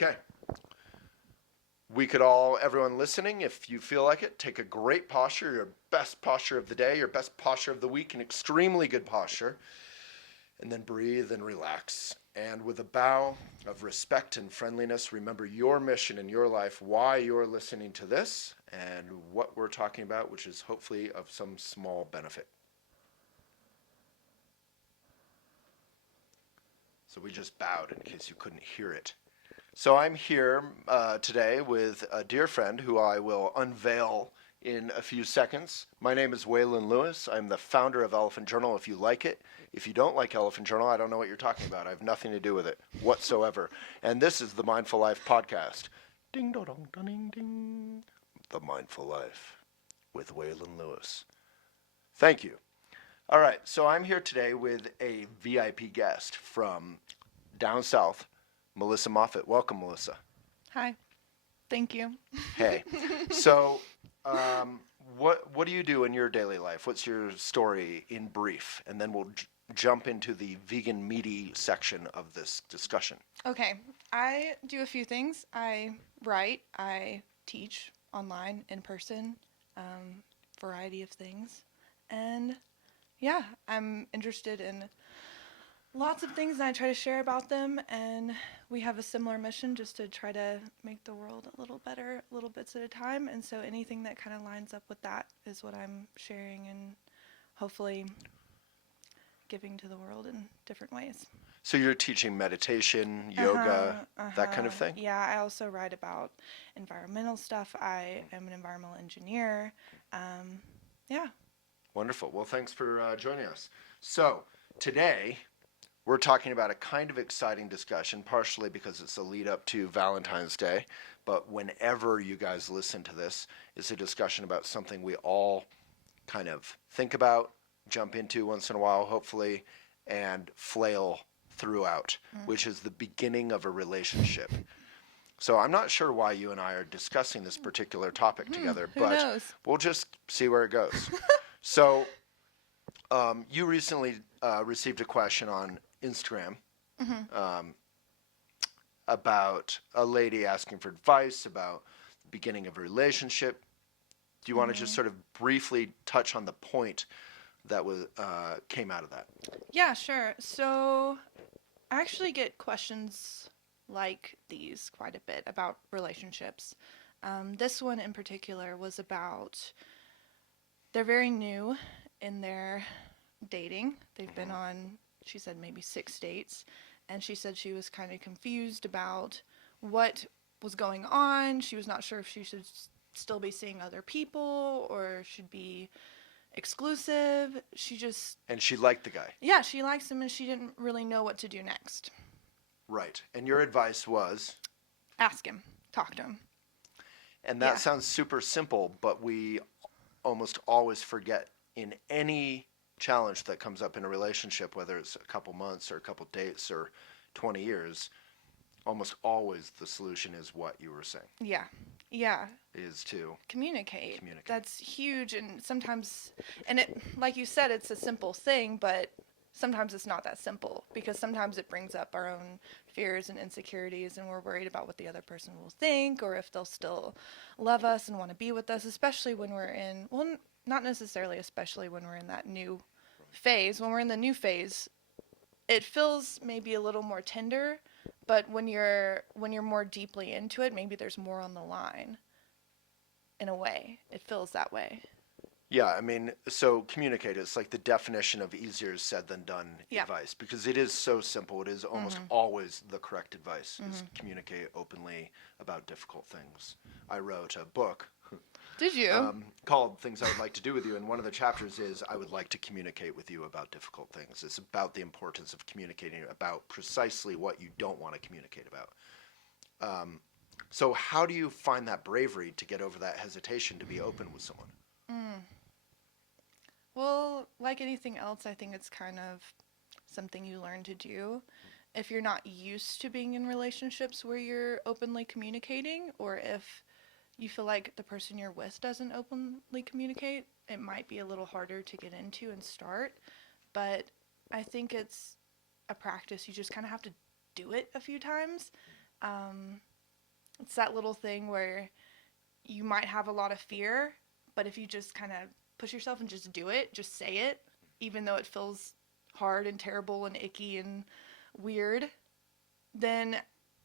Okay. We could all, everyone listening, if you feel like it, take a great posture, your best posture of the day, your best posture of the week, an extremely good posture, and then breathe and relax. And with a bow of respect and friendliness, remember your mission in your life, why you're listening to this, and what we're talking about, which is hopefully of some small benefit. So we just bowed in case you couldn't hear it. So I'm here today with a dear friend who I will unveil in a few seconds. My name is Waylon Lewis. I'm the founder of Elephant Journal, if you like it. If you don't like Elephant Journal, I don't know what you're talking about. I have nothing to do with it whatsoever. And this is the Mindful Life podcast. Ding dong dong ding ding. The Mindful Life with Waylon Lewis. Thank you. All right, so I'm here today with a VIP guest from down south, Melissa Moffet. Welcome, Melissa. Hi. Thank you. Hey. So, what do you do in your daily life? What's your story in brief? And then we'll jump into the vegan meaty section of this discussion. Okay. I do a few things. I write. I teach online, in person, variety of things. And yeah, I'm interested in lots of things, and I try to share about them, and we have a similar mission, just to try to make the world a little better, little bits at a time. And so anything that kind of lines up with that is what I'm sharing and hopefully giving to the world in different ways. So you're teaching meditation, yoga, that kind of thing? Yeah, I also write about environmental stuff. I am an environmental engineer. Yeah. Wonderful. Well, thanks for joining us. So today, we're talking about a kind of exciting discussion, partially because it's a lead up to Valentine's Day, but whenever you guys listen to this, it's a discussion about something we all kind of think about, jump into once in a while, hopefully, and flail throughout, which is the beginning of a relationship. So I'm not sure why you and I are discussing this particular topic together, Who but knows? we'll just see where it goes. So you recently received a question on Instagram about a lady asking for advice about the beginning of a relationship. Do you want to just sort of briefly touch on the point that was came out of that? Yeah, sure. So I actually get questions like these quite a bit about relationships. This one in particular was about, they're very new in their dating. They've been on, she said, maybe 6 dates. And she said she was kind of confused about what was going on. She was not sure if she should still be seeing other people or should be exclusive. And she liked the guy. Yeah, she likes him, and she didn't really know what to do next. Right. And your advice was? Ask him. Talk to him. And that sounds super simple, but we almost always forget in any challenge that comes up in a relationship, whether it's a couple months or a couple dates or 20 years, almost always the solution is what you were saying. Yeah. Yeah. Is to communicate. That's huge. And sometimes, and it, like you said, it's a simple thing, but sometimes it's not that simple, because sometimes it brings up our own fears and insecurities, and we're worried about what the other person will think, or if they'll still love us and want to be with us, especially when we're in, well, not necessarily especially when we're in that new phase. When we're in the new phase, it feels maybe a little more tender, but when you're more deeply into it, maybe there's more on the line. In a way, it feels that way. Yeah, I mean, so communicate. It's like the definition of easier said than done advice, because it is so simple. It is almost always the correct advice, is communicate openly about difficult things. I wrote a book. Did you? Called Things I Would Like to Do With You, and one of the chapters is I would like to communicate with you about difficult things. It's about the importance of communicating about precisely what you don't want to communicate about. So how do you find that bravery to get over that hesitation to be open with someone? Well, like anything else, I think it's kind of something you learn to do. If you're not used to being in relationships where you're openly communicating, or if you feel like the person you're with doesn't openly communicate, it might be a little harder to get into and start. But I think it's a practice. You just kind of have to do it a few times. It's that little thing where you might have a lot of fear, but if you just kind of push yourself and just do it, just say it, even though it feels hard and terrible and icky and weird, then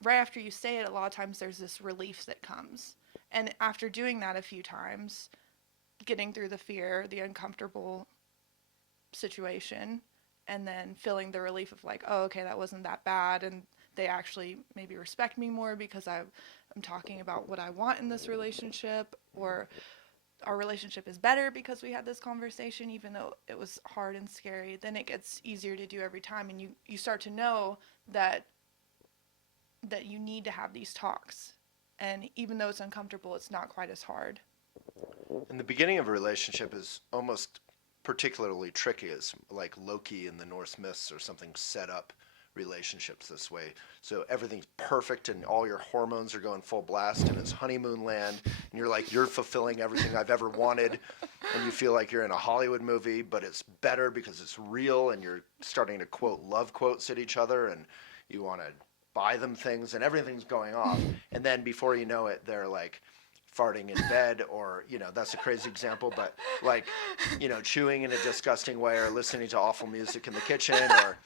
right after you say it, a lot of times there's this relief that comes. And after doing that a few times, getting through the fear, the uncomfortable situation, and then feeling the relief of like, oh, okay, that wasn't that bad, and they actually maybe respect me more because I'm talking about what I want in this relationship, or our relationship is better because we had this conversation, even though it was hard and scary. Then it gets easier to do every time, and you start to know that you need to have these talks. And even though it's uncomfortable, it's not quite as hard. And the beginning of a relationship is almost particularly tricky. It's like Loki in the Norse myths or something set up relationships this way. So everything's perfect and all your hormones are going full blast and it's honeymoon land and you're like, you're fulfilling everything I've ever wanted, and you feel like you're in a Hollywood movie, but it's better because it's real and you're starting to quote love quotes at each other and you want to buy them things and everything's going off. And then before you know it, they're like farting in bed, or, you know, that's a crazy example, but like, you know, chewing in a disgusting way or listening to awful music in the kitchen or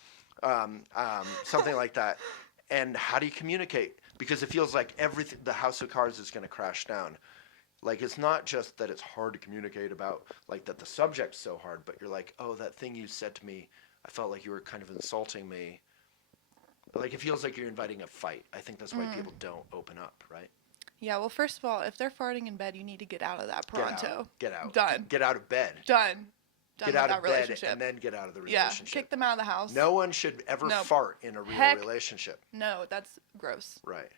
something like that. And how do you communicate? Because it feels like everything, the house of cards is going to crash down. Like, it's not just that it's hard to communicate about, like that the subject's so hard, but you're like, oh, that thing you said to me, I felt like you were kind of insulting me. Like, it feels like you're inviting a fight. I think that's why people don't open up, right? Yeah, well, first of all, if they're farting in bed, you need to get out of that pronto. Get out. Done. Get out of bed. Done Get out of bed and then get out of the relationship. Yeah, kick them out of the house. No one should ever fart in a real relationship. No, that's gross. Right.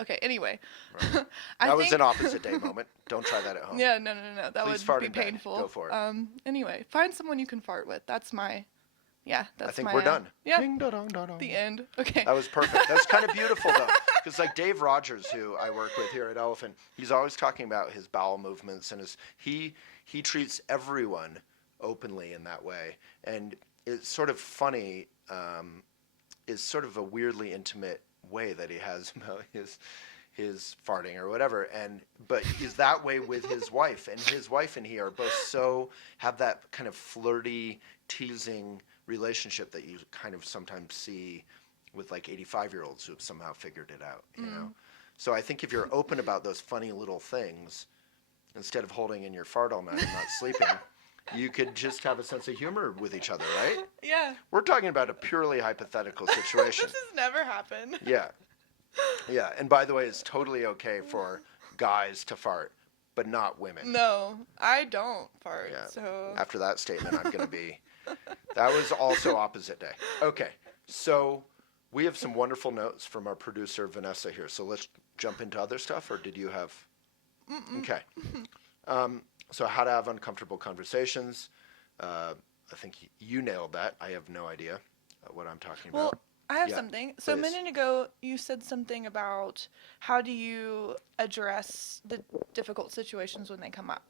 Okay, anyway. Right. That was an opposite day moment. Don't try that at home. Yeah, no. That Please would be painful. Go for it. Anyway, find someone you can fart with. That's my... Yeah, that's I think my, we're done. Yeah. Ding, da, dong, da, dong. The end. Okay. That was perfect. That's kind of beautiful, though. Because like Dave Rogers, who I work with here at Elephant, he's always talking about his bowel movements and he treats everyone openly in that way. And it's sort of funny, is sort of a weirdly intimate way that he has about his farting or whatever, but he's that way with his wife, and his wife and he are both have that kind of flirty, teasing relationship that you kind of sometimes see with like 85-year-olds who have somehow figured it out, you know? So I think if you're open about those funny little things, instead of holding in your fart all night and not sleeping, you could just have a sense of humor with each other, right? Yeah. We're talking about a purely hypothetical situation. This has never happened. Yeah. Yeah, and by the way, it's totally okay for guys to fart, but not women. No, I don't fart, Yeah. so... After that statement, I'm going to be... That was also opposite day. Okay, so we have some wonderful notes from our producer, Vanessa, here. So let's jump into other stuff, or did you have... Okay. So how to have uncomfortable conversations. I think you nailed that. I have no idea what I'm talking about. Well, I have something. So please. a minute ago, you said something about how do you address the difficult situations when they come up?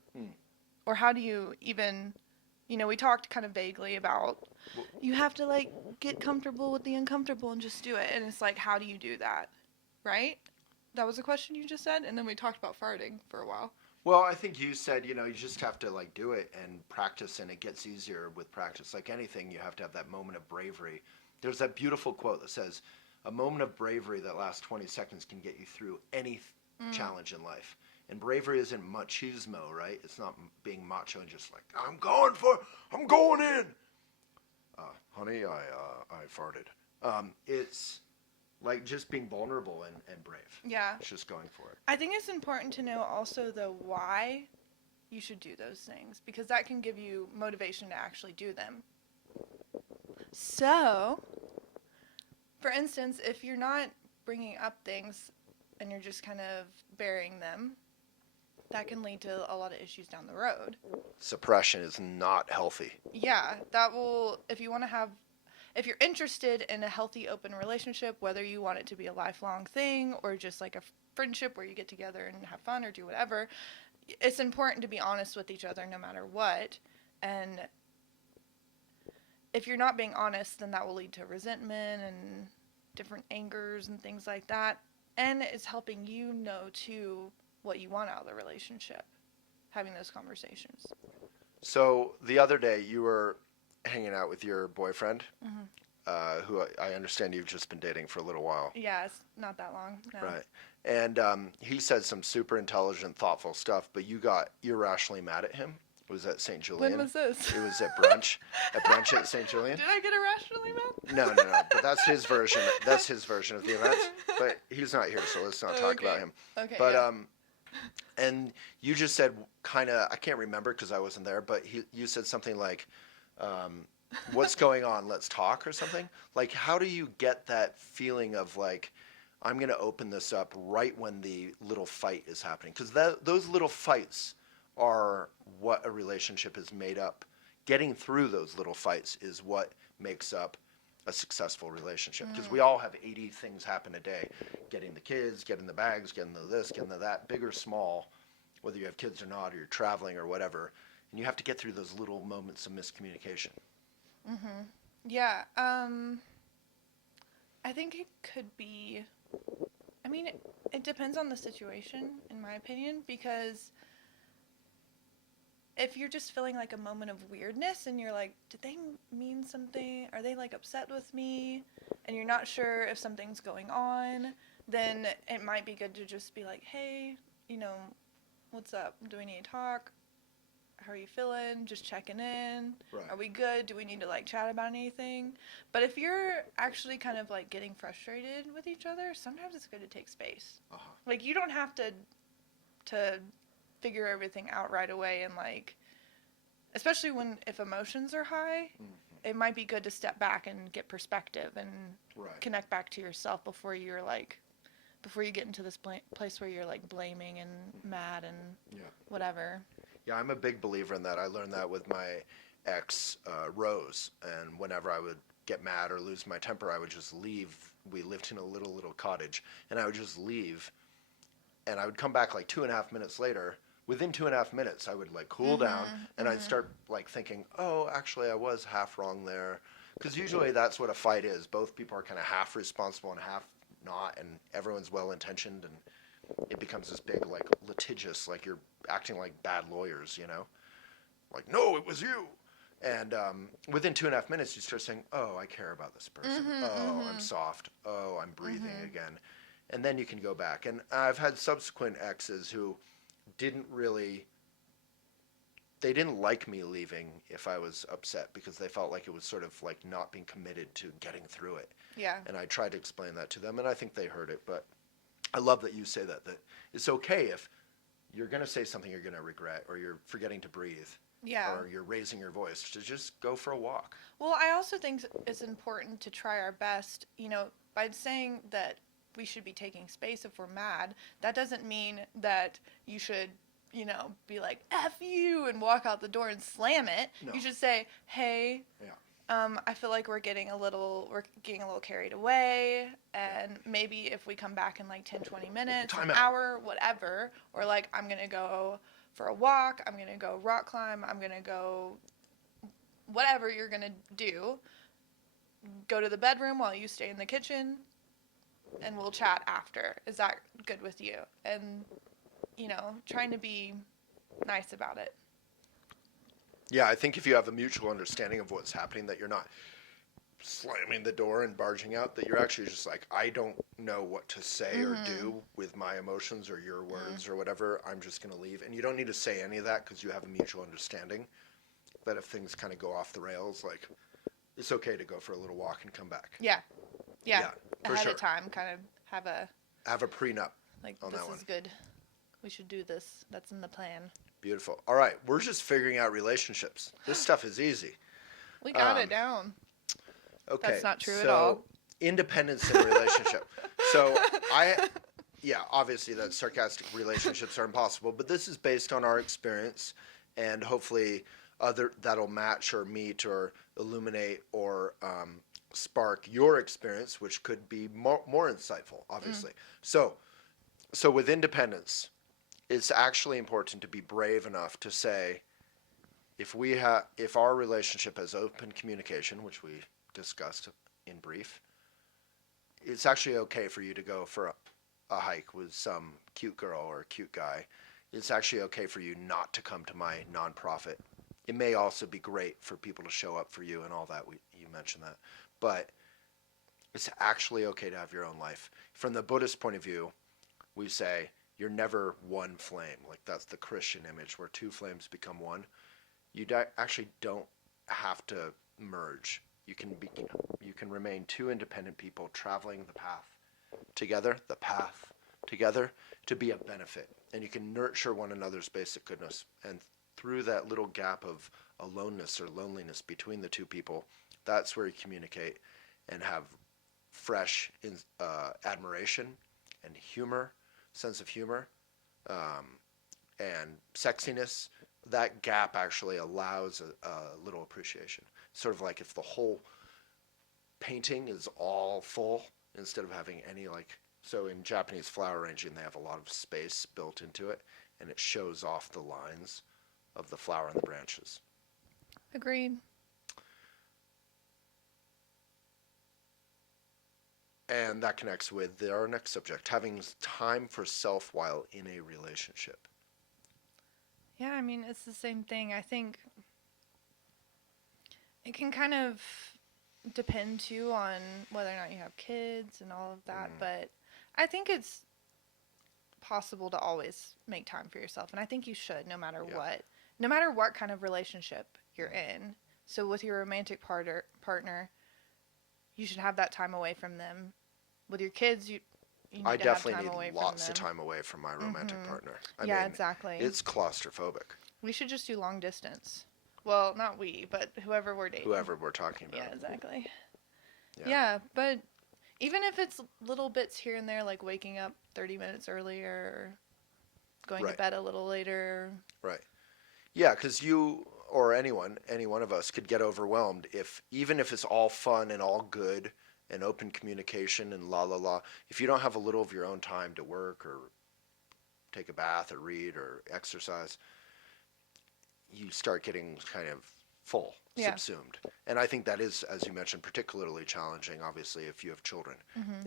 Or how do you even, you know, we talked kind of vaguely about you have to, like, get comfortable with the uncomfortable and just do it. And it's like, how do you do that? Right? That was a question you just said? And then we talked about farting for a while. Well, I think you said, you know, you just have to, like, do it and practice, and it gets easier with practice. Like anything, you have to have that moment of bravery. There's that beautiful quote that says, a moment of bravery that lasts 20 seconds can get you through any challenge in life. And bravery isn't machismo, right? It's not being macho and just like, I'm going in. Honey, I farted. It's like just being vulnerable and brave. Yeah. It's just going for it. I think it's important to know also the why you should do those things, because that can give you motivation to actually do them. So, for instance, if you're not bringing up things and you're just kind of burying them, that can lead to a lot of issues down the road. Suppression is not healthy. Yeah, that will, if you're interested in a healthy, open relationship, whether you want it to be a lifelong thing or just like a friendship where you get together and have fun or do whatever, it's important to be honest with each other no matter what. And if you're not being honest, then that will lead to resentment and different angers and things like that. And it's helping you know, too, what you want out of the relationship, having those conversations. So the other day you were hanging out with your boyfriend, Mm-hmm. who I understand you've just been dating for a little while. Yeah, it's not that long. No. Right. And he said some super intelligent, thoughtful stuff, but you got irrationally mad at him. It was at St. Julian. When was this? It was at brunch. At brunch at St. Julian. Did I get irrationally mad? No. But that's his version. That's his version of the events. But he's not here, so let's not talk about him. Okay. But yeah. and you just said kind of, I can't remember because I wasn't there, but you said something like, what's going on? Let's talk or something. Like, how do you get that feeling of like, I'm going to open this up right when the little fight is happening? Because those little fights are what a relationship is made up. Getting through those little fights is what makes up a successful relationship. Because we all have 80 things happen a day. Getting the kids, getting the bags, getting the this, getting the that, big or small, whether you have kids or not, or you're traveling or whatever. And you have to get through those little moments of miscommunication. Mm-hmm. Yeah. I think it could be, I mean, it depends on the situation, in my opinion, because if you're just feeling like a moment of weirdness and you're like, did they mean something? Are they like upset with me? And you're not sure if something's going on, then it might be good to just be like, hey, what's up? Do we need to talk? How are you feeling? Just checking in. Right. Are we good? Do we need to like chat about anything? But if you're actually kind of like getting frustrated with each other, sometimes it's good to take space. Uh-huh. Like you don't have to figure everything out right away, and like, especially if emotions are high, it might be good to step back and get perspective and connect back to yourself before you get into this place where you're like blaming and mad and whatever. Yeah, I'm a big believer in that. I learned that with my ex, Rose, and whenever I would get mad or lose my temper, I would just leave. We lived in a little cottage, and I would just leave, and I would come back like 2.5 minutes later. Within 2.5 minutes, I would like cool down, and I'd start like thinking, oh, actually, I was half wrong there. Because usually that's what a fight is. Both people are kind of half responsible and half not, and everyone's well-intentioned, and it becomes this big, like, litigious, like you're acting like bad lawyers, Like, no, it was you. And within 2.5 minutes, you start saying, oh, I care about this person. I'm soft. Oh, I'm breathing again. And then you can go back. And I've had subsequent exes who didn't like me leaving if I was upset because they felt like it was sort of like not being committed to getting through it. Yeah. And I tried to explain that to them, and I think they heard it. But I love that you say that it's okay if you're going to say something you're going to regret, or you're forgetting to breathe, or you're raising your voice, to just go for a walk. Well, I also think it's important to try our best, by saying that we should be taking space if we're mad. That doesn't mean that you should, be like, F you, and walk out the door and slam it. No. You should say, hey, I feel like we're getting a little carried away, and maybe if we come back in like 10, 20 minutes, an hour, whatever, or like, I'm going to go for a walk, I'm going to go rock climb, I'm going to go whatever you're going to do, go to the bedroom while you stay in the kitchen, and we'll chat after. Is that good with you? And, trying to be nice about it. Yeah, I think if you have a mutual understanding of what's happening, that you're not slamming the door and barging out, that you're actually just like, I don't know what to say or do with my emotions or your words or whatever, I'm just going to leave. And you don't need to say any of that because you have a mutual understanding that if things kind of go off the rails, like, it's okay to go for a little walk and come back. Yeah, ahead of time, kind of have a prenup like, on this that one. Is good. We should do this. That's in the plan. Beautiful. All right, we're just figuring out relationships. This stuff is easy. We got it down. Okay. That's not true at all. Independence in a relationship. Obviously that sarcastic relationships are impossible, but this is based on our experience, and hopefully that'll match or meet or illuminate or spark your experience, which could be more insightful, obviously. So with independence, it's actually important to be brave enough to say, if our relationship has open communication, which we discussed in brief, it's actually okay for you to go for a hike with some cute girl or cute guy, it's actually okay for you not to come to my nonprofit. It may also be great for people to show up for you and all that. You mentioned that. But it's actually okay to have your own life. From the Buddhist point of view, we say you're never one flame. Like that's the Christian image where two flames become one. Actually don't have to merge. You can remain two independent people traveling the path together to be a benefit. And you can nurture one another's basic goodness. And through that little gap of aloneness or loneliness between the two people, that's where you communicate and have fresh admiration and humor, sense of humor, and sexiness. That gap actually allows a little appreciation. Sort of like if the whole painting is all full instead of having any so in Japanese flower arranging they have a lot of space built into it and it shows off the lines of the flower and the branches. Agreed. And that connects with our next subject, having time for self while in a relationship. Yeah, I mean, it's the same thing. I think it can kind of depend too on whether or not you have kids and all of that, but I think it's possible to always make time for yourself, and I think you should, no matter what. No matter what kind of relationship you're in. So with your romantic partner, you should have that time away from them. With your kids, you need I to have definitely time away need from lots them. of time away from my romantic partner. I Yeah, mean, exactly. It's claustrophobic. We should just do long distance. Well, not we, but whoever we're dating. Whoever we're talking about. Yeah, exactly. Yeah. Yeah, but even if it's little bits here and there, like waking up 30 minutes earlier, or going to bed a little later. Right. Yeah, because you or any one of us could get overwhelmed even if it's all fun and all good and open communication and la la la, if you don't have a little of your own time to work or take a bath or read or exercise, you start getting kind of full, subsumed. And I think that is, as you mentioned, particularly challenging, obviously, if you have children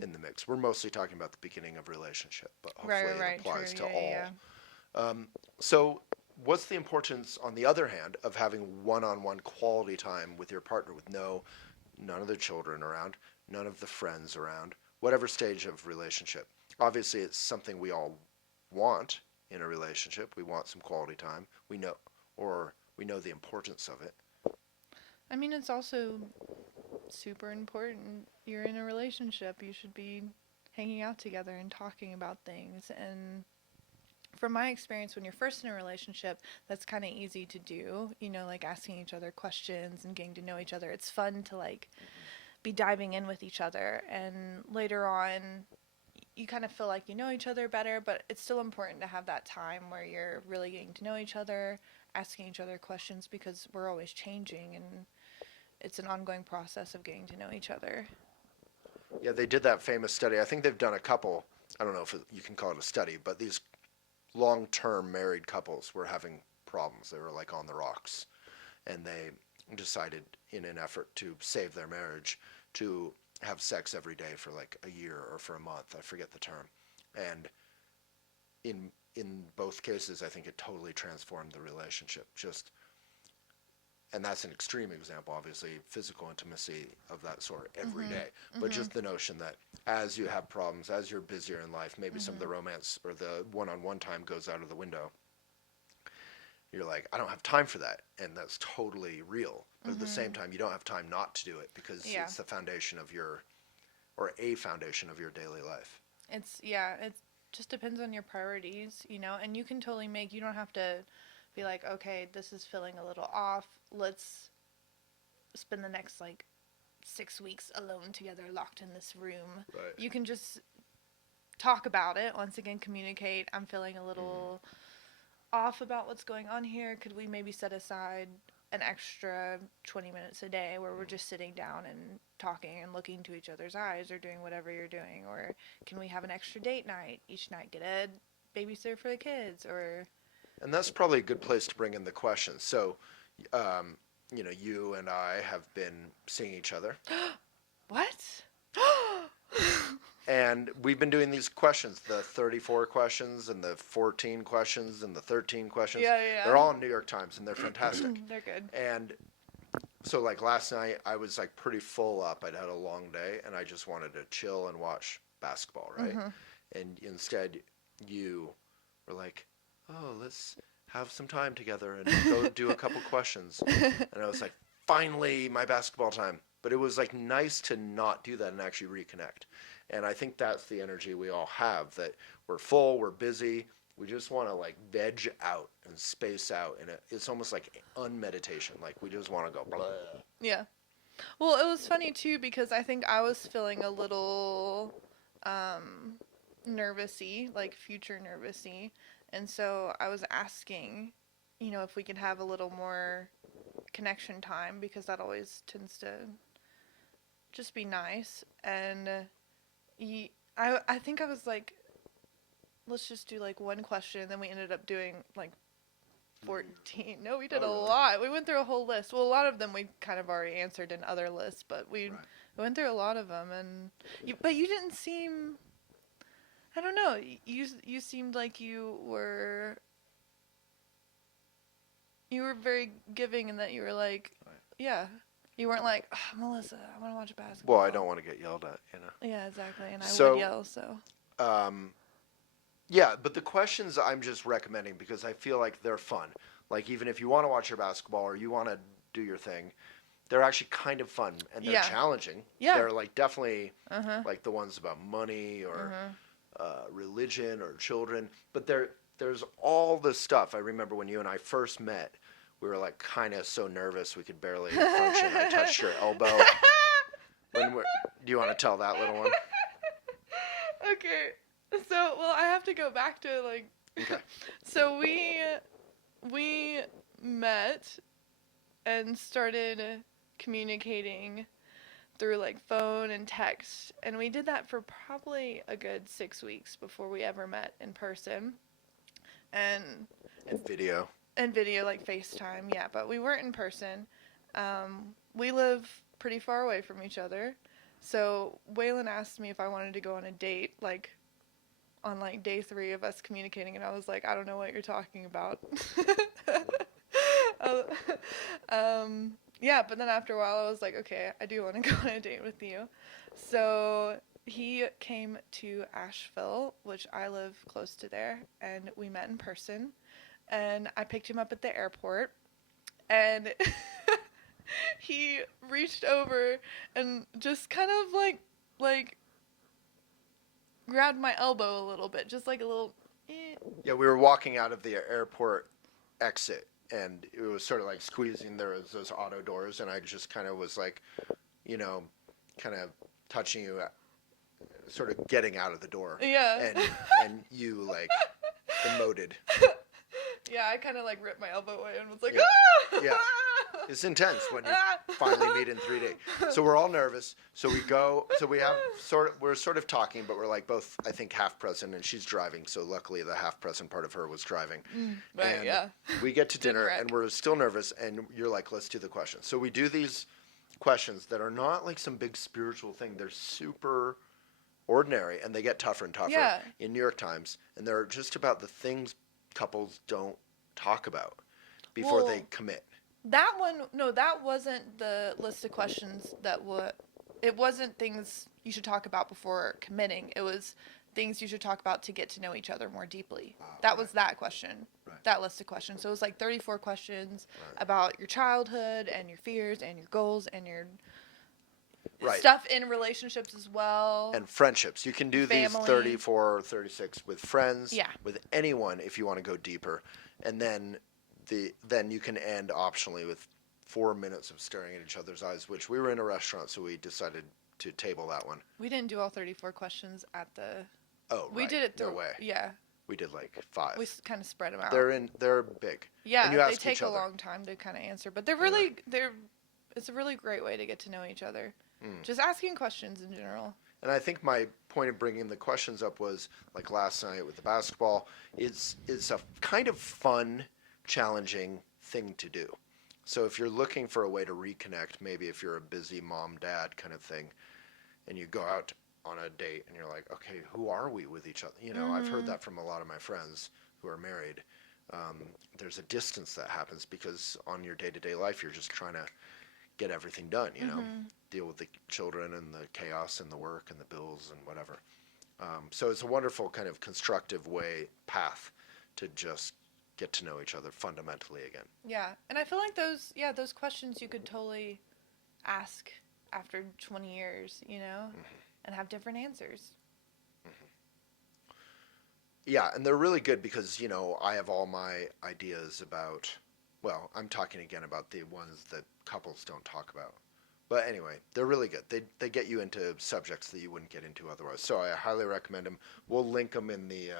in the mix. We're mostly talking about the beginning of relationship, but hopefully it applies to all. So what's the importance, on the other hand, of having one-on-one quality time with your partner with none of the children around, none of the friends around, whatever stage of relationship? Obviously, it's something we all want in a relationship. We want some quality time. We know the importance of it. I mean, it's also super important. You're in a relationship. You should be hanging out together and talking about things. And from my experience, when you're first in a relationship, that's kind of easy to do, like asking each other questions and getting to know each other. It's fun to be diving in with each other, and later on you kind of feel like you know each other better, but it's still important to have that time where you're really getting to know each other, asking each other questions, because we're always changing and it's an ongoing process of getting to know each other. Yeah, they did that famous study. I think they've done a couple, I don't know if you can call it a study, but these long-term married couples were having problems. They were on the rocks, and they decided, in an effort to save their marriage, to have sex every day for a year or for a month. I forget the term. And in both cases, I think it totally transformed the relationship. And that's an extreme example, obviously, physical intimacy of that sort every day. But just the notion that as you have problems, as you're busier in life, maybe some of the romance or the one-on-one time goes out of the window. You're like, I don't have time for that. And that's totally real. But at the same time, you don't have time not to do it, because it's the foundation of a foundation of your daily life. It just depends on your priorities, and you can totally you don't have to be like, okay, this is feeling a little off. Let's spend the next 6 weeks alone together, locked in this room. Right. You can just talk about it. Once again, communicate. I'm feeling a little off about what's going on here. Could we maybe set aside an extra 20 minutes a day where we're just sitting down and talking and looking to each other's eyes, or doing whatever you're doing? Or can we have an extra date night? Each night get a babysitter for the kids, or... And that's probably a good place to bring in the question. So, you and I have been seeing each other. What? And we've been doing these questions, the 34 questions and the 14 questions and the 13 questions. Yeah, yeah. They're all in New York Times, and they're fantastic. They're good. And so, like, last night, I was, like, pretty full up. I'd had a long day, and I just wanted to chill and watch basketball, right? And instead, you were like, oh, let's have some time together and go do a couple questions. And I was like, finally, my basketball time. But it was, like, nice to not do that and actually reconnect. And I think that's the energy we all have, that we're full, we're busy, we just want to, like, veg out and space out. And it's almost like unmeditation. Like, we just want to go blah. Yeah. Well, it was funny, too, because I think I was feeling a little nervous-y, like future nervous-y. And so I was asking, if we could have a little more connection time, because that always tends to just be nice. And I think I was like, let's just do like one question, and then we ended up doing like 14. No, we did a lot. We went through a whole list. Well, a lot of them we kind of already answered in other lists, but we went through a lot of them. And but you didn't seem, I don't know, you seemed like you were very giving, and that you were like, yeah. You weren't like, oh, Melissa, I want to watch basketball. Well, I don't want to get yelled at, Yeah, exactly. And I would yell, so. Yeah, but the questions I'm just recommending because I feel like they're fun. Like, even if you want to watch your basketball or you want to do your thing, they're actually kind of fun, and they're challenging. Yeah. They're, like, definitely like the ones about money or religion or children. But there's all this stuff. I remember when you and I first met, we were, like, kind of so nervous we could barely function. I touched your elbow. Do you want to tell that little one? Okay. So, well, I have to go back to, like... Okay. So we met and started communicating through, like, phone and text. And we did that for probably a good 6 weeks before we ever met in person. And Video. And video, like FaceTime, yeah, but we weren't in person. We live pretty far away from each other. So Waylon asked me if I wanted to go on a date, like, on, like, day 3 of us communicating, and I was like, I don't know what you're talking about. Yeah, but then after a while, I was like, okay, I do want to go on a date with you. So he came to Asheville, which I live close to there, and we met in person. And I picked him up at the airport, and he reached over and just kind of like grabbed my elbow a little bit, just like a little. Yeah, we were walking out of the airport exit, and it was sort of like squeezing. There was those auto doors, and I just kind of was like, kind of touching you, sort of getting out of the door. Yeah. And you, like, emoted. Yeah, I kind of, like, ripped my elbow away and was like, yeah. ah! Yeah. It's intense when you finally meet in 3 days. So we're all nervous. So we're sort of talking, but we're, like, both, I think, half present, and she's driving. So luckily the half present part of her was driving. Right, and yeah. We get to dinner, and we're still nervous, and you're like, let's do the questions. So we do these questions that are not like some big spiritual thing. They're super ordinary, and they get tougher and tougher in New York Times. And they're just about the things couples don't talk about before they commit. That wasn't the list of questions it wasn't things you should talk about before committing. It was things you should talk about to get to know each other more deeply. That was that question, that list of questions. So it was like 34 questions about your childhood and your fears and your goals and your stuff in relationships as well. And friendships. You can do these 34 or 36 with friends, with anyone if you want to go deeper. And then you can end optionally with 4 minutes of staring at each other's eyes, which we were in a restaurant, so we decided to table that one. We didn't do all 34 questions at the... Oh, right. We did it No way. Yeah. We did like 5. We kind of spread them out. They're big. Yeah, and you they take a long time to kind of answer, but it's a really great way to get to know each other. Just asking questions in general. And I think my point of bringing the questions up was, like last night with the basketball, it's a kind of fun, challenging thing to do. So if you're looking for a way to reconnect, maybe if you're a busy mom, dad kind of thing, and you go out on a date and you're like, okay, who are we with each other? You know, I've heard that from a lot of my friends who are married. There's a distance that happens because on your day-to-day life, you're just trying to get everything done, you know, deal with the children and the chaos and the work and the bills and whatever. So it's a wonderful kind of constructive path to just get to know each other fundamentally again. Yeah, and I feel like those questions you could totally ask after 20 years, you know, and have different answers. Yeah, and they're really good because, you know, I have all my ideas about, well, I'm talking again about the ones that couples don't talk about. But anyway, they're really good. They get you into subjects that you wouldn't get into otherwise. So I highly recommend them. We'll link them in the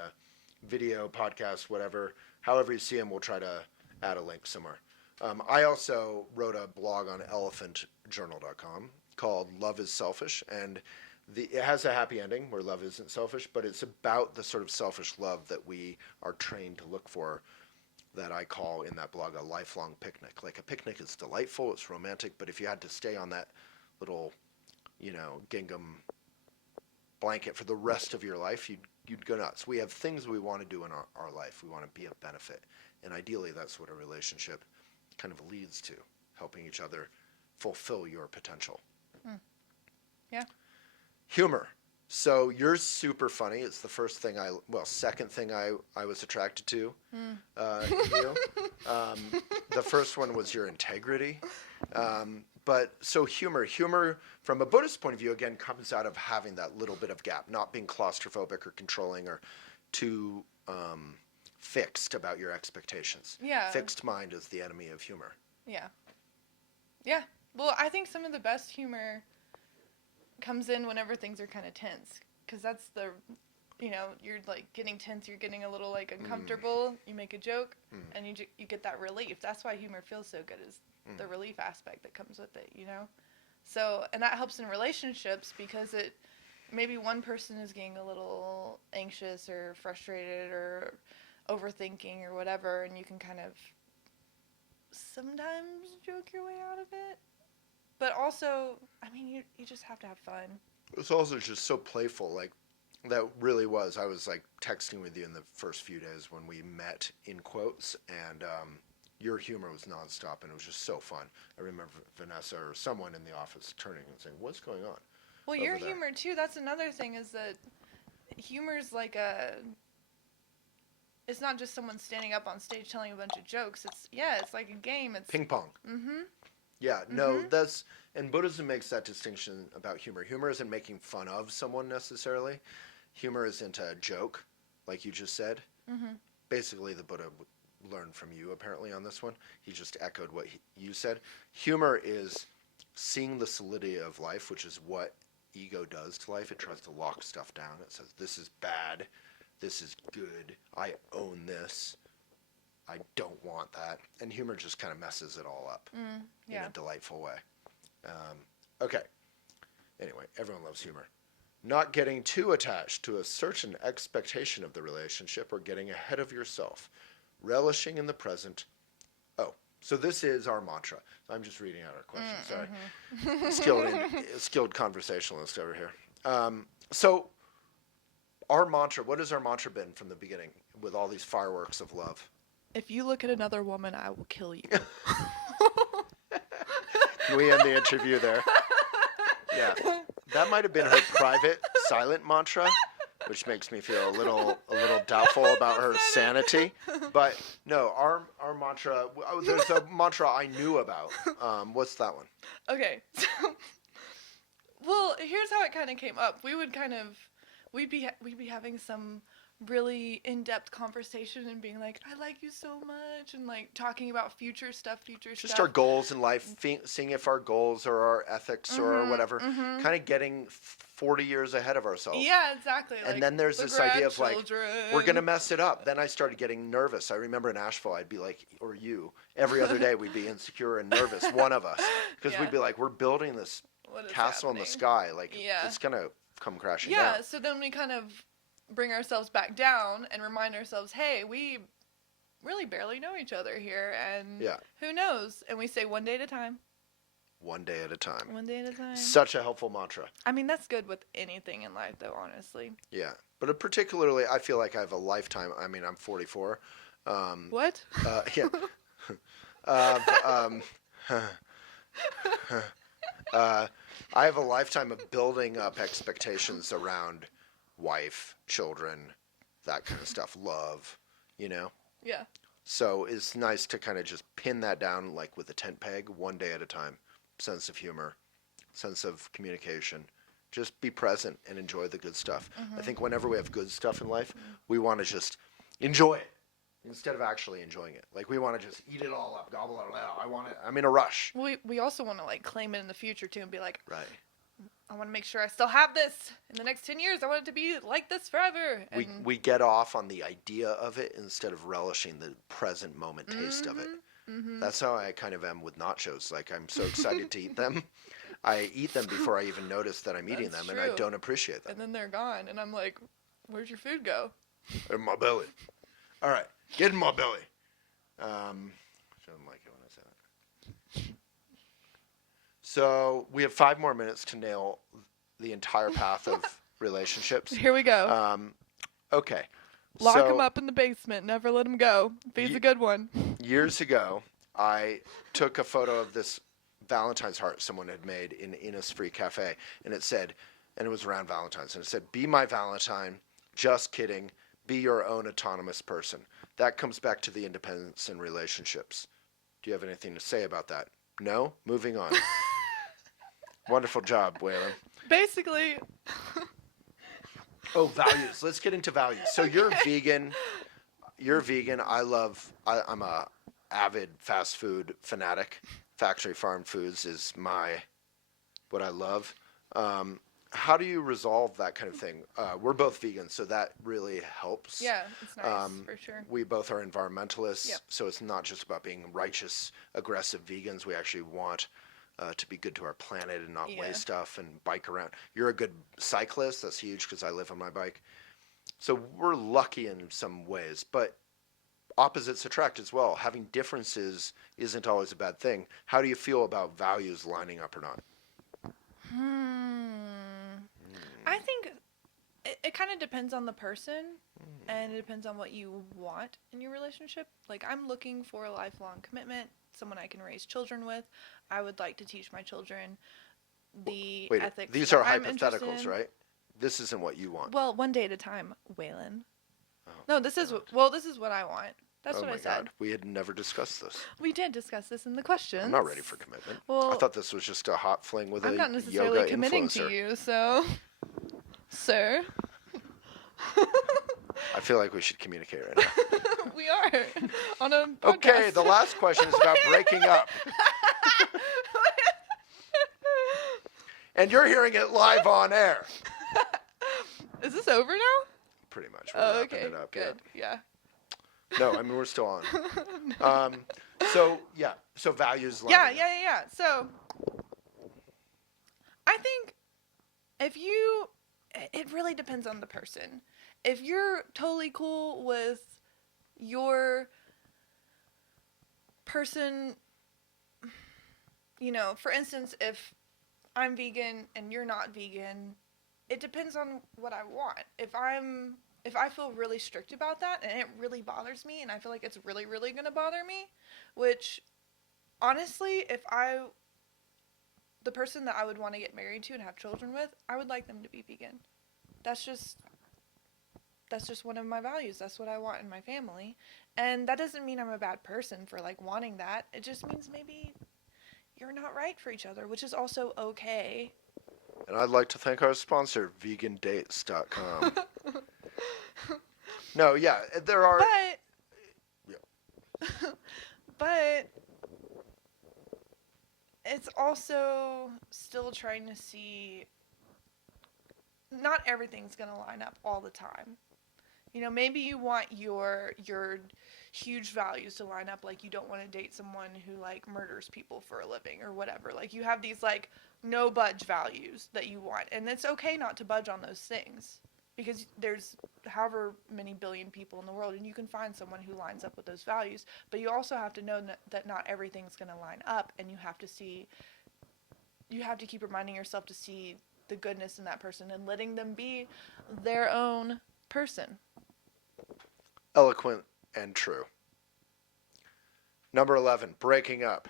video, podcast, whatever. However you see them, we'll try to add a link somewhere. I also wrote a blog on elephantjournal.com called Love is Selfish, and it has a happy ending where love isn't selfish, but it's about the sort of selfish love that we are trained to look for, that I call in that blog a lifelong picnic. Like, a picnic is delightful, it's romantic, but if you had to stay on that little, you know, gingham blanket for the rest of your life, you'd go nuts. We have things we want to do in our life. We want to be of benefit. And ideally, that's what a relationship kind of leads to, helping each other fulfill your potential. Yeah. Humor. So you're super funny. It's the second thing I was attracted to in you. The first one was your integrity. But so humor from a Buddhist point of view, again, comes out of having that little bit of gap, not being claustrophobic or controlling or too fixed about your expectations. Yeah. Fixed mind is the enemy of humor. Yeah. Yeah. Well, I think some of the best humor comes in whenever things are kind of tense, because that's you know, you're like getting tense, you're getting a little like uncomfortable, you make a joke, and you get that relief. That's why humor feels so good, is the relief aspect that comes with it, you know? So, and that helps in relationships because maybe one person is getting a little anxious or frustrated or overthinking or whatever, and you can kind of sometimes joke your way out of it. But also, I mean, you just have to have fun. It's also just so playful. Like, that really was. I was like texting with you in the first few days when we met, in quotes, and your humor was nonstop, and it was just so fun. I remember Vanessa or someone in the office turning and saying, "What's going on?" Well, your humor too. That's another thing, is that humor's like it's not just someone standing up on stage telling a bunch of jokes. It's like a game. It's ping pong. Yeah, no, and Buddhism makes that distinction about humor. Humor isn't making fun of someone necessarily. Humor isn't a joke, like you just said. Basically, the Buddha learned from you, apparently, on this one. He just echoed what you said. Humor is seeing the solidity of life, which is what ego does to life. It tries to lock stuff down. It says, this is bad, this is good, I own this, I don't want that. And humor just kind of messes it all up in a delightful way. Okay. Anyway, everyone loves humor. Not getting too attached to a certain expectation of the relationship or getting ahead of yourself. Relishing in the present. Oh, so this is our mantra. I'm just reading out our questions. Sorry. Skilled conversationalist over here. So our mantra, what has our mantra been from the beginning with all these fireworks of love? If you look at another woman, I will kill you. Can we end the interview there? Yeah. That might have been her private silent mantra, which makes me feel a little doubtful about her sanity. But no, our mantra, there's a mantra I knew about. What's that one? Okay. So, well, here's how it kind of came up. We'd be having some really in-depth conversation and being like, I like you so much, and like talking about future stuff. Just our goals in life, seeing if our goals or our ethics or whatever, kind of getting 40 years ahead of ourselves. Yeah, exactly. And like, then there's this idea of like, we're going to mess it up. Then I started getting nervous. I remember in Asheville, I'd be like, or you, every other day we'd be insecure and nervous, one of us, because we'd be like, we're building this castle in the sky. Like, it's going to come crashing down. Yeah, so then we kind of bring ourselves back down and remind ourselves, hey, we really barely know each other here, and who knows? And we say one day at a time. one day at a time. One day at a time. Such a helpful mantra. I mean, that's good with anything in life, though, honestly. Yeah. But particularly, I feel like I have a lifetime. I mean, I'm 44. What? Yeah. um, I have a lifetime of building up expectations around wife, children, that kind of stuff, love, you know? Yeah. So it's nice to kind of just pin that down like with a tent peg, one day at a time. Sense of humor, sense of communication. Just be present and enjoy the good stuff. I think whenever we have good stuff in life, we want to just enjoy it instead of actually enjoying it. Like we want to just eat it all up, gobble it all. I'm in a rush. We also want to like claim it in the future too and be like, Right. I want to make sure I still have this in the next 10 years. I want it to be like this forever. And We get off on the idea of it instead of relishing the present moment taste of it. That's how I kind of am with nachos. Like I'm so excited to eat them. I eat them before I even notice that I'm eating them, That's and I true. don't appreciate them. And then they're gone, and I'm like, where'd your food go? In my belly. All right, get in my belly. Shouldn't like it when I say that. So we have 5 more minutes to nail the entire path of relationships. Here we go. Okay. Lock so, him up in the basement. Never let him go. If he's a good one. Years ago, I took a photo of this Valentine's heart someone had made in Innisfree Cafe, and it said, and it was around Valentine's, and it said, "Be my Valentine, just kidding, be your own autonomous person." That comes back to the independence in relationships. Do you have anything to say about that? No? Moving on. Wonderful job, Waylon. Basically. Oh, values. Let's get into values. So you're vegan. You're vegan. I'm a avid fast food fanatic. Factory farm foods is what I love. How do you resolve that kind of thing? We're both vegans, so that really helps. Yeah, it's nice, for sure. We both are environmentalists, Yep. so it's not just about being righteous, aggressive vegans. We actually want to be good to our planet and not waste stuff and bike around. You're a good cyclist. That's huge because I live on my bike. So we're lucky in some ways, but opposites attract as well. Having differences isn't always a bad thing. How do you feel about values lining up or not? I think it kind of depends on the person, and it depends on what you want in your relationship. Like, I'm looking for a lifelong commitment, someone I can raise children with. I would like to teach my children the Wait, ethics. these that are I'm interested hypotheticals, in. right? This isn't what you want. Well, one day at a time, Waylon. Oh, No, this is what I want. That's oh what my I said. God. We had never discussed this. We did discuss this in the questions. I'm not ready for commitment. Well, I thought this was just a hot fling with I'm a not necessarily yoga committing influencer. to you, so, sir. I feel like we should communicate right now. We are on a podcast. Okay, the last question is about breaking up. And you're hearing it live on air. Is this over now? Pretty much. We're Oh, wrapping okay. it up. Good. Yeah. No, I mean, we're still on. So values. Yeah. lining up. So, I think it really depends on the person. If you're totally cool with your person, for instance, if I'm vegan and you're not vegan, it depends on what I want. If I feel really strict about that and it really bothers me and I feel like it's really, really going to bother me, which honestly, the person that I would want to get married to and have children with, I would like them to be vegan. That's just one of my values. That's what I want in my family. And that doesn't mean I'm a bad person for like wanting that. It just means maybe you're not right for each other, which is also okay. And I'd like to thank our sponsor, vegandates.com. No, yeah, there are. But it's also still trying to see, not everything's going to line up all the time. Maybe you want your huge values to line up, like you don't want to date someone who like murders people for a living or whatever. Like you have these like no budge values that you want, and it's okay not to budge on those things because there's however many billion people in the world and you can find someone who lines up with those values, but you also have to know that not everything's going to line up, and you have to see you have to keep reminding yourself to see the goodness in that person and letting them be their own person. Eloquent and true. Number 11, breaking up.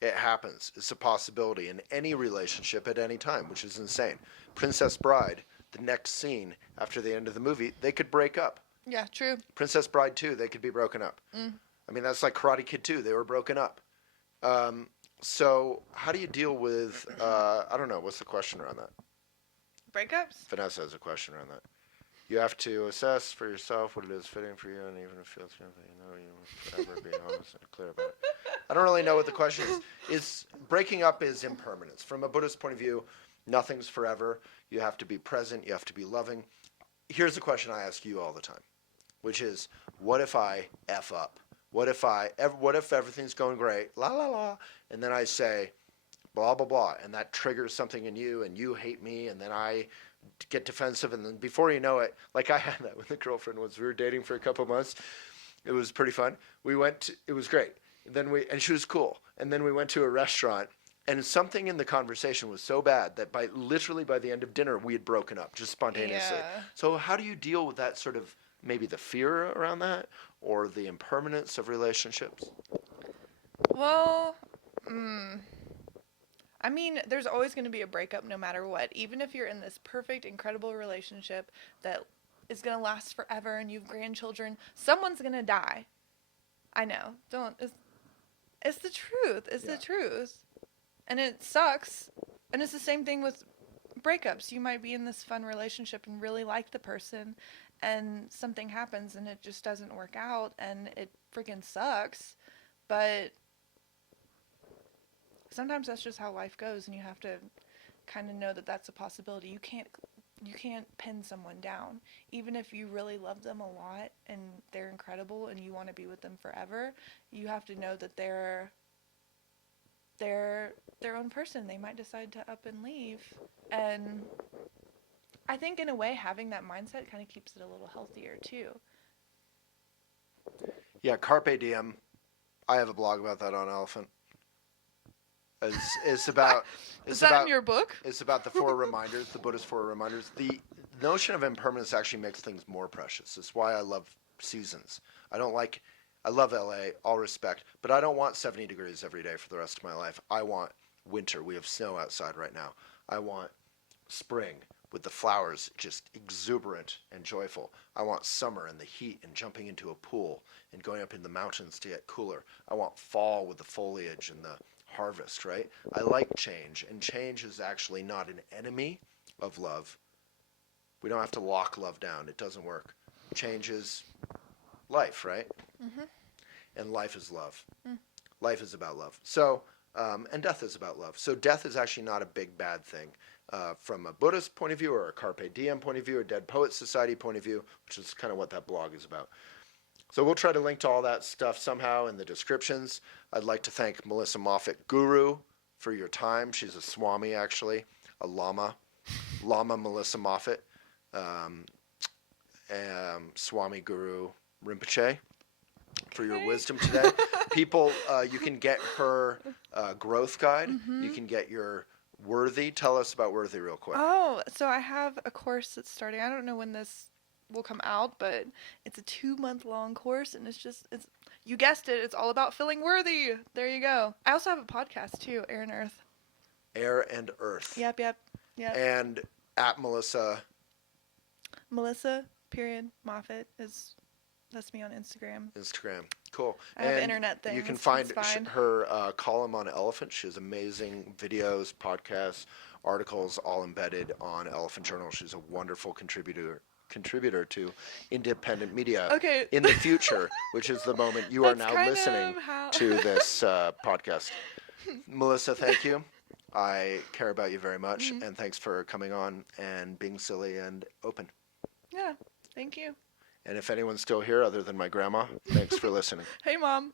It happens. It's a possibility in any relationship at any time, which is insane. Princess Bride, the next scene after the end of the movie, they could break up. Yeah, true. Princess Bride 2, they could be broken up. I mean, that's like Karate Kid 2. They were broken up. So how do you deal with, I don't know, what's the question around that? Breakups? Vanessa has a question around that. You have to assess for yourself what it is fitting for you, and even if it feels good, you must forever be honest and clear about it. I don't really know what the question is. Breaking up is impermanence. From a Buddhist point of view, nothing's forever. You have to be present. You have to be loving. Here's the question I ask you all the time, which is, what if I F up? What if everything's going great, la la la, and then I say, blah blah blah, and that triggers something in you, and you hate me, and then I get defensive, and then before you know it, like I had that with a girlfriend once. We were dating for a couple months. It was pretty fun. It was great. And she was cool. And then we went to a restaurant, and something in the conversation was so bad that literally by the end of dinner, we had broken up just spontaneously. Yeah. So how do you deal with that sort of, maybe the fear around that, or the impermanence of relationships? Well, I mean, there's always going to be a breakup no matter what. Even if you're in this perfect, incredible relationship that is going to last forever and you have grandchildren, someone's going to die. I know. It's the truth. It's the truth. And it sucks. And it's the same thing with breakups. You might be in this fun relationship and really like the person, and something happens and it just doesn't work out, and it freaking sucks. But sometimes that's just how life goes, and you have to kind of know that that's a possibility. You can't pin someone down. Even if you really love them a lot and they're incredible and you want to be with them forever, you have to know that they're their own person. They might decide to up and leave. And I think in a way having that mindset kind of keeps it a little healthier too. Yeah, Carpe Diem. I have a blog about that on Elephant. It's about. Is that in your book? It's about the 4 reminders, the Buddhist 4 reminders. The notion of impermanence actually makes things more precious. It's why I love seasons. I love LA, all respect, but I don't want 70 degrees every day for the rest of my life. I want winter. We have snow outside right now. I want spring with the flowers just exuberant and joyful. I want summer and the heat and jumping into a pool and going up in the mountains to get cooler. I want fall with the foliage and the harvest, right? I like change, and change is actually not an enemy of love. We don't have to lock love down. It doesn't work. Change is life, right? Mm-hmm. And life is love. Life is about love. So, and death is about love. So death is actually not a big bad thing. From a Buddhist point of view, or a Carpe Diem point of view, or Dead Poets Society point of view, which is kind of what that blog is about. So we'll try to link to all that stuff somehow in the descriptions. I'd like to thank Melissa Moffet, Guru, for your time. She's a Swami, actually, a Lama. Lama Melissa Moffet. Swami Guru Rinpoche, for your wisdom today. People, you can get her growth guide. You can get your Worthy. Tell us about Worthy real quick. Oh, so I have a course that's starting. I don't know when this will come out, but it's a 2-month-long course, and it's you guessed it, it's all about feeling worthy. There you go. I also have a podcast too, Air and Earth. Air and Earth. Yep. And at Melissa. Moffet that's me on Instagram. Cool. I have internet things. You can find her column on Elephant. She has amazing videos, podcasts, articles, all embedded on Elephant Journal. She's a wonderful contributor to independent media in the future, which is the moment you are now listening to this podcast. Melissa, thank you. I care about you very much, and thanks for coming on and being silly and open. Yeah, thank you. And if anyone's still here other than my grandma, thanks for listening. Hey, Mom.